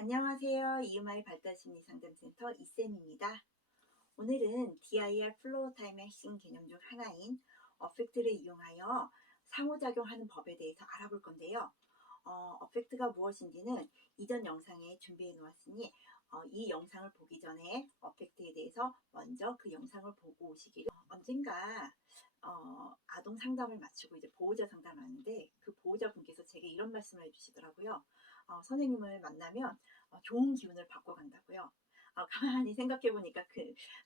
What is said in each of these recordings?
안녕하세요. 이음아이 발달심리상담센터 이쌤입니다. 오늘은 DIR 플로우 타임의 핵심 개념 중 하나인 어펙트를 이용하여 상호작용하는 법에 대해서 알아볼 건데요. 어펙트가 무엇인지는 이전 영상에 준비해 놓았으니 이 영상을 보기 전에 어펙트에 대해서 먼저 그 영상을 보고 오시기를. 언젠가 아동 상담을 마치고 이제 보호자 상담을 하는데 그 보호자분께서 제게 이런 말씀을 해주시더라고요. 선생님을 만나면 좋은 기운을 받고 간다고요. 가만히 생각해 보니까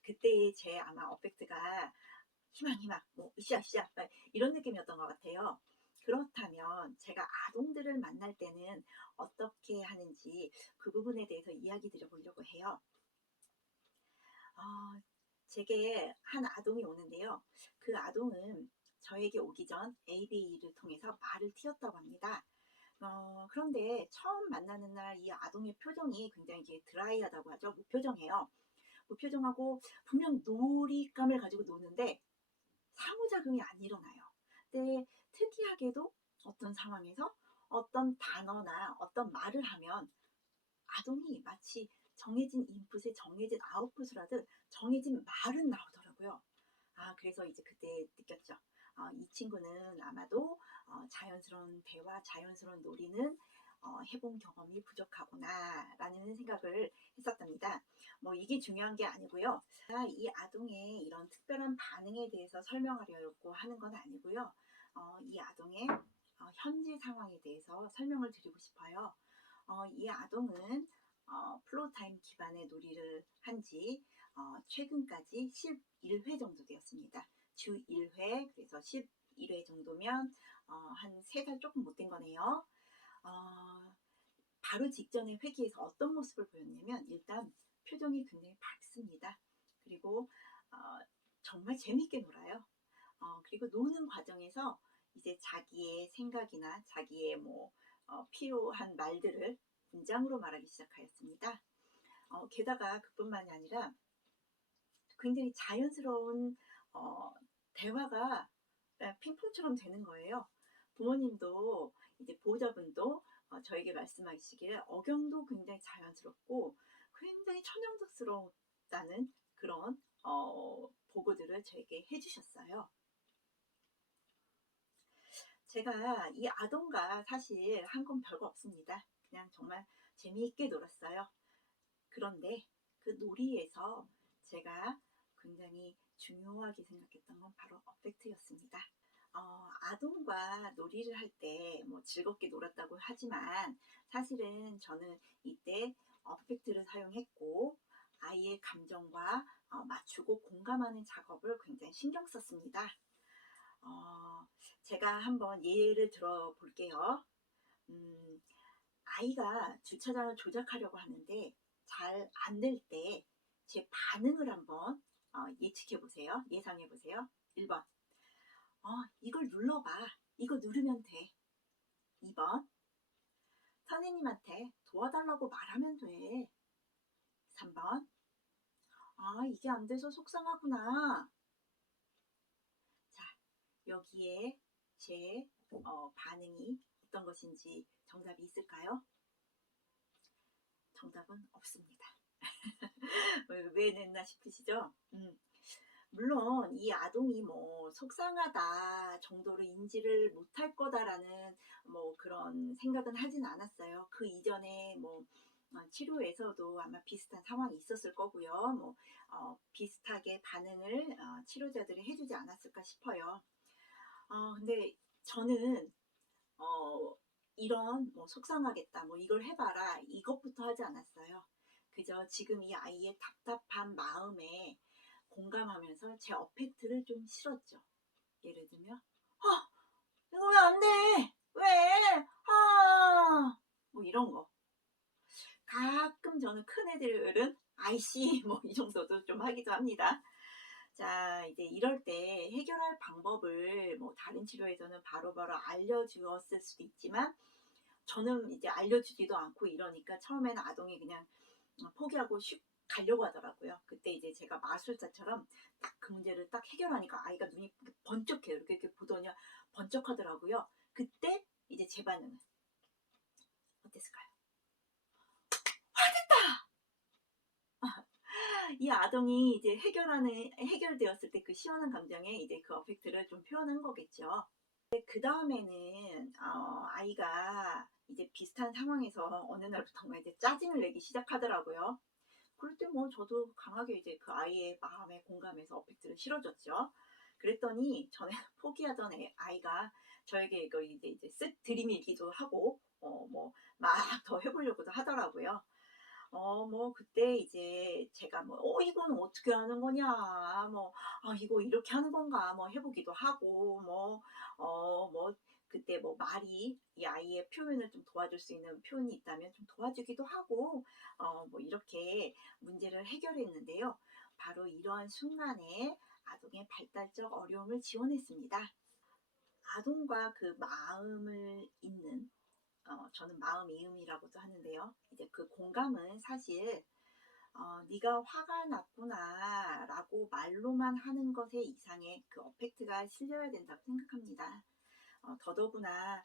그때의 제 아마 어펙트가 희망 뭐 으쌰으쌰 이런 느낌이었던 것 같아요. 그렇다면 제가 아동들을 만날 때는 어떻게 하는지 그 부분에 대해서 이야기 드려보려고 해요. 제게 한 아동이 오는데요. 그 아동은 저에게 오기 전 AB를 통해서 말을 틔웠다고 합니다. 그런데 처음 만나는 날 이 아동의 표정이 굉장히 이게 드라이하다고 하죠. 무표정해요. 무표정하고 분명 놀잇감을 가지고 노는데 상호작용이 안 일어나요. 근데 특이하게도 어떤 상황에서 어떤 단어나 어떤 말을 하면 아동이 마치 정해진 인풋에 정해진 아웃풋을 하듯 정해진 말은 나오더라고요. 그래서 이제 그때 느꼈죠. 이 친구는 아마도 자연스러운 대화, 자연스러운 놀이는 해본 경험이 부족하구나 라는 생각을 했었답니다. 이게 중요한 게 아니고요. 이 아동의 이런 특별한 반응에 대해서 설명하려고 하는 건 아니고요. 이 아동의 현재 상황에 대해서 설명을 드리고 싶어요. 이 아동은 플로우 타임 기반의 놀이를 한지 최근까지 11회 정도 되었습니다. 주 1회, 그래서 11회 정도면 한 3달 조금 못 된 거네요. 바로 직전에 회기에서 어떤 모습을 보였냐면 일단 표정이 굉장히 밝습니다. 그리고 정말 재밌게 놀아요. 그리고 노는 과정에서 이제 자기의 생각이나 자기의 필요한 말들을 문장으로 말하기 시작하였습니다. 게다가 그뿐만이 아니라 굉장히 자연스러운 대화가 핑퐁처럼 되는 거예요. 부모님도 이제 보호자분도 저에게 말씀하시기를 억양도 굉장히 자연스럽고 굉장히 천연덕스럽다는 그런 보고들을 저에게 해주셨어요. 제가 이 아동과 사실 한 건 별거 없습니다. 그냥 정말 재미있게 놀았어요. 그런데 그 놀이에서 제가 굉장히 중요하게 생각했던 건 바로 어펙트였습니다. 아동과 놀이를 할 때 즐겁게 놀았다고 하지만 사실은 저는 이때 어펙트를 사용했고 아이의 감정과 맞추고 공감하는 작업을 굉장히 신경 썼습니다. 제가 한번 예를 들어 볼게요. 아이가 주차장을 조작하려고 하는데 잘 안 될 때 제 반응을 한번 예측해 보세요. 예상해 보세요. 1번 이걸 눌러봐. 이거 누르면 돼. 2번 선생님한테 도와달라고 말하면 돼. 3번 이게 안 돼서 속상하구나. 자, 여기에 제 반응이 어떤 것인지 정답이 있을까요? 정답은 없습니다. 왜 냈나 싶으시죠? 물론 이 아동이 속상하다 정도로 인지를 못할 거다라는 그런 생각은 하진 않았어요. 그 이전에 치료에서도 아마 비슷한 상황이 있었을 거고요. 비슷하게 반응을 치료자들이 해주지 않았을까 싶어요. 근데 저는 이런 속상하겠다 이걸 해봐라 이것부터 하지 않았어요. 그저 지금 이 아이의 답답한 마음에 공감하면서 제 어펙트를 좀 실었죠. 예를 들면 이거 왜 안 돼? 왜? 이런 거. 가끔 저는 큰애들은 아이씨 이 정도도 좀 하기도 합니다. 자, 이제 이럴 때 해결할 방법을 다른 치료에서는 바로바로 알려주었을 수도 있지만 저는 이제 알려주지도 않고 이러니까 처음에는 아동이 그냥 포기하고 슉 가려고 하더라고요. 그때 이제 제가 마술사처럼 딱 그 문제를 딱 해결하니까 아이가 눈이 번쩍해요. 이렇게 보더니 번쩍하더라고요. 그때 이제 제 반응은 어땠을까요? 이 아동이 이제 해결되었을 때 그 시원한 감정에 이제 그 어펙트를 좀 표현한 거겠죠. 그 다음에는 아이가 이제 비슷한 상황에서 어느 날부터인가 이제 짜증을 내기 시작하더라고요. 그럴 때 뭐 저도 강하게 이제 그 아이의 마음에 공감해서 어펙트를 실어줬죠. 그랬더니 전에 포기하던 아이가 저에게 이거 이제 쓱 들이밀기도 하고 뭐 막 더 해보려고도 하더라고요. 뭐 그때 이제 제가 뭐 이건 어떻게 하는 거냐 뭐 이거 이렇게 하는 건가 뭐 해보기도 하고 뭐 그때 뭐 말이 이 아이의 표현을 좀 도와줄 수 있는 표현이 있다면 좀 도와주기도 하고 뭐 이렇게 문제를 해결했는데요. 바로 이러한 순간에 아동의 발달적 어려움을 지원했습니다. 아동과 그 마음을 잇는 저는 마음 이음이라고도 하는데요. 이제 그 공감은 사실 네가 화가 났구나라고 말로만 하는 것에 이상의 그 어펙트가 실려야 된다고 생각합니다. 더더구나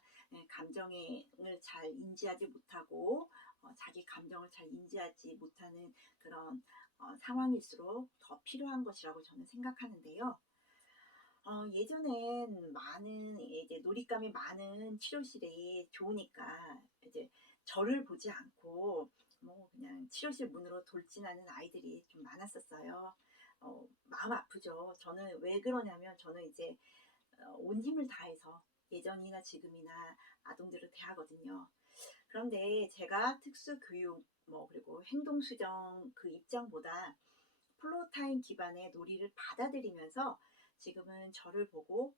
감정을 잘 인지하지 못하고 자기 감정을 잘 인지하지 못하는 그런 상황일수록 더 필요한 것이라고 저는 생각하는데요. 예전엔 많은 이제 놀잇감이 많은 치료실이 좋으니까 이제 저를 보지 않고 뭐 그냥 치료실 문으로 돌진하는 아이들이 좀 많았었어요. 마음 아프죠. 저는 왜 그러냐면 저는 이제 온 힘을 다해서 예전이나 지금이나 아동들을 대하거든요. 그런데 제가 특수교육 뭐 그리고 행동수정 그 입장보다 플로타임 기반의 놀이를 받아들이면서 지금은 저를 보고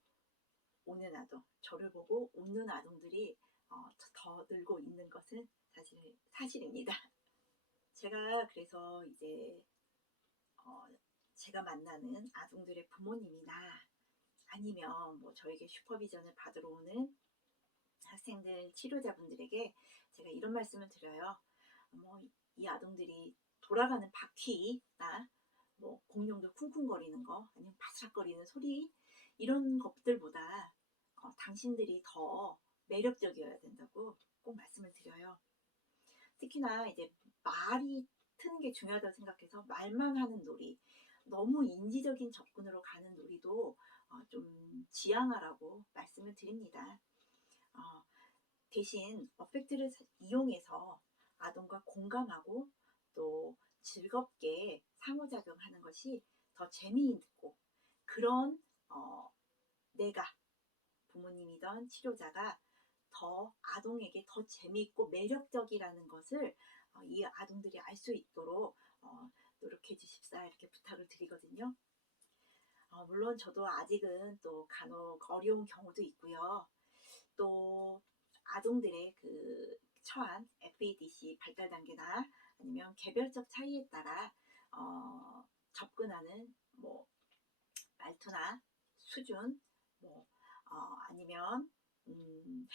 오는 아동, 저를 보고 웃는 아동들이 더 늘고 있는 것은 사실입니다. 제가 그래서 이제 어, 제가 만나는 아동들의 부모님이나 아니면 뭐 저에게 슈퍼비전을 받으러 오는 학생들 치료자분들에게 제가 이런 말씀을 드려요. 뭐 이 아동들이 돌아가는 바퀴나 뭐 공룡들 쿵쿵거리는 거 아니면 바스락거리는 소리 이런 것들보다 당신들이 더 매력적이어야 된다고 꼭 말씀을 드려요. 특히나 이제 말이 트는 게 중요하다고 생각해서 말만 하는 놀이, 너무 인지적인 접근으로 가는 놀이도 좀 지양하라고 말씀을 드립니다. 어, 대신 어펙트를 이용해서 아동과 공감하고 또 즐겁게 상호작용하는 것이 더 재미있고 그런 내가 부모님이던 치료자가 더 아동에게 더 재미있고 매력적이라는 것을 이 아동들이 알 수 있도록 노력해 주십사 이렇게 부탁을 드리거든요. 물론 저도 아직은 또 간혹 어려운 경우도 있고요. 또 아동들의 그 처한 FADC 발달 단계나 아니면 개별적 차이에 따라 접근하는 뭐 말투나 수준 뭐 아니면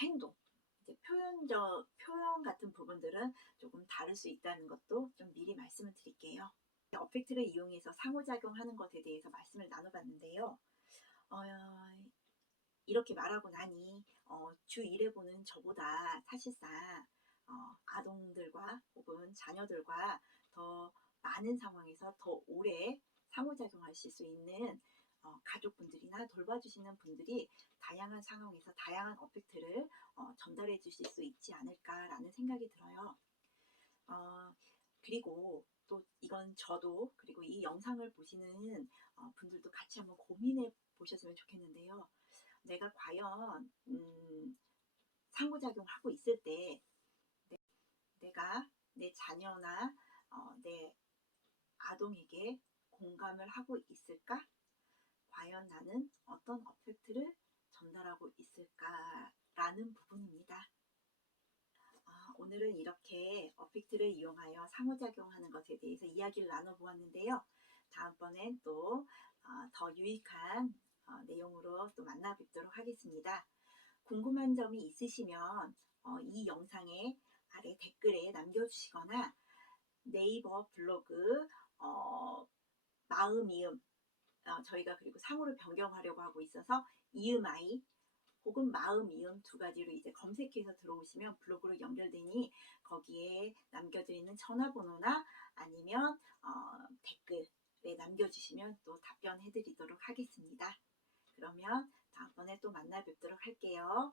행동 이제 표현 같은 부분들은 조금 다를 수 있다는 것도 좀 미리 말씀을 드릴게요. 어펙트를 이용해서 상호작용하는 것에 대해서 말씀을 나눠봤는데요. 어, 이렇게 말하고 나니 주 1회 보는 저보다 사실상 아동들과 혹은 자녀들과 더 많은 상황에서 더 오래 상호작용하실 수 있는 가족분들이나 돌봐주시는 분들이 다양한 상황에서 다양한 어펙트를 전달해 주실 수 있지 않을까라는 생각이 들어요. 그리고 또 이건 저도 그리고 이 영상을 보시는 분들도 같이 한번 고민해 보셨으면 좋겠는데요. 내가 과연 상호작용하고 있을 때 내가 내 자녀나 내 아동에게 공감을 하고 있을까? 과연 나는 어떤 어펙트를 전달하고 있을까라는 부분입니다. 오늘은 이렇게 어펙트를 이용하여 상호작용하는 것에 대해서 이야기를 나눠보았는데요. 다음번엔 또 더 유익한 내용으로 또 만나 뵙도록 하겠습니다. 궁금한 점이 있으시면 이 영상의 아래 댓글에 남겨주시거나 네이버 블로그 마음이음 저희가 그리고 상호를 변경하려고 하고 있어서 이음아이 혹은 마음이음 두 가지로 이제 검색해서 들어오시면 블로그로 연결되니 거기에 남겨드리는 전화번호나 아니면 댓글 남겨주시면 또 답변해 드리도록 하겠습니다. 그러면 다음번에 또 만나 뵙도록 할게요.